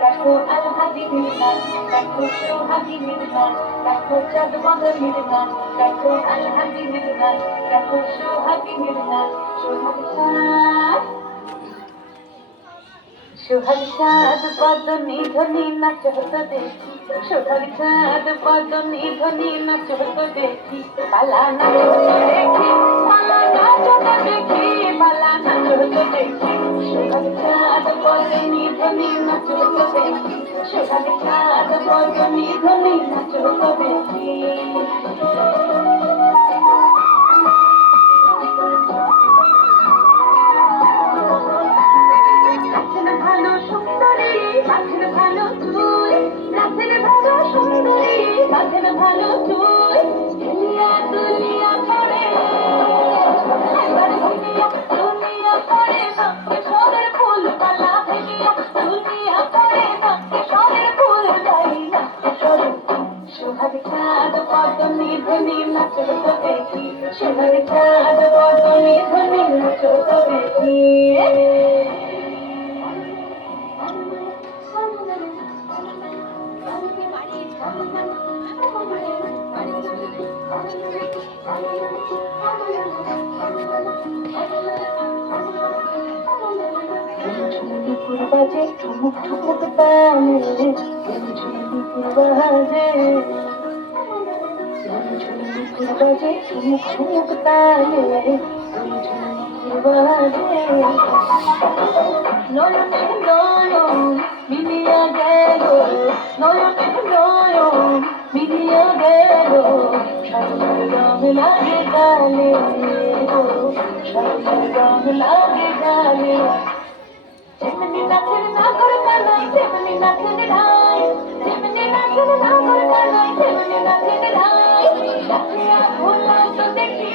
দেখো আলহাজি মিলনা, দেখো সোহাগী মিলনা, দেখো চাঁদমাদ মিলনা, দেখো আলহাজি মিলনা, দেখো সোহাগী মিলনা, সোহাগ চাঁদ পদ নিধনি নাচ হতো দেখি, সোহাগ চাঁদ পদ নিধনি নাচ হতো দেখি, পালা নাচ হতো দেখি, পালা নাচ হতো দেখি, পালা নাচ হতো দেখি, সোহাগ চাঁদ পদ নিধনি নাচ হতো দেখি, সোহাগ চাঁদ পদ নিধনি নাচ হতো দেখি। ভালো সুন্দরী নাচের ভালো চুল, নাচের ভালো সুন্দরী নাচের ভালো চুল, দুনিয়া দুনিয়া পড়ে এবার দুনিয়া দুনিয়া পড়ে সরের ফুল পালা ভেঙিয়া, দুনিয়া পড়ে সরের ফুল গাইয়া সরে। সোহাগ চাঁদ পদ নিধনি নাচ হতো দেখি, সোহাগ চাঁদ পদ নিধনি নাচ হতো দেখি। দুপুর বাজে ঠুমুক ঠুমুক তালে, দুপুর বাজে দুপুর বাজে ঠুমুক ঠুমুক তালে, দুপুর বাজে নয়নে নয়ন মিলিয়া গেল, নয়নে নয়ন মিলিয়া গেল, স্বর্ণের রং লাগে গালে, স্বর্ণের রং লাগে গালে, যেমনি নাচের নাগর কানাই তেমনি নাচের রায়, যেমনি নাচের নাগর কানাই তেমনি নাচের রায়, নাচিয়া ভোলাও তো দেখি,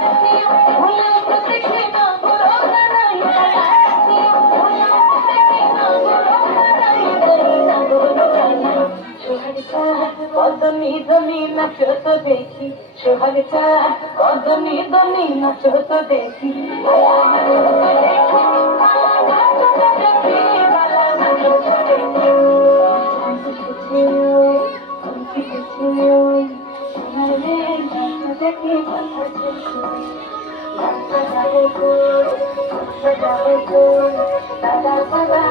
নাচিয়া ভোলাও তো দেখি নাগর কানাই কানাই, নাচিয়া ভোলাও তো দেখি নাগর কানাই নাগর কানাই। সোহাগ চাঁদ পদ নিধনি নাচ হতো দেখি, সোহাগ চাঁদ পদ নিধনি নাচ হতো দেখি, দাদা বাবা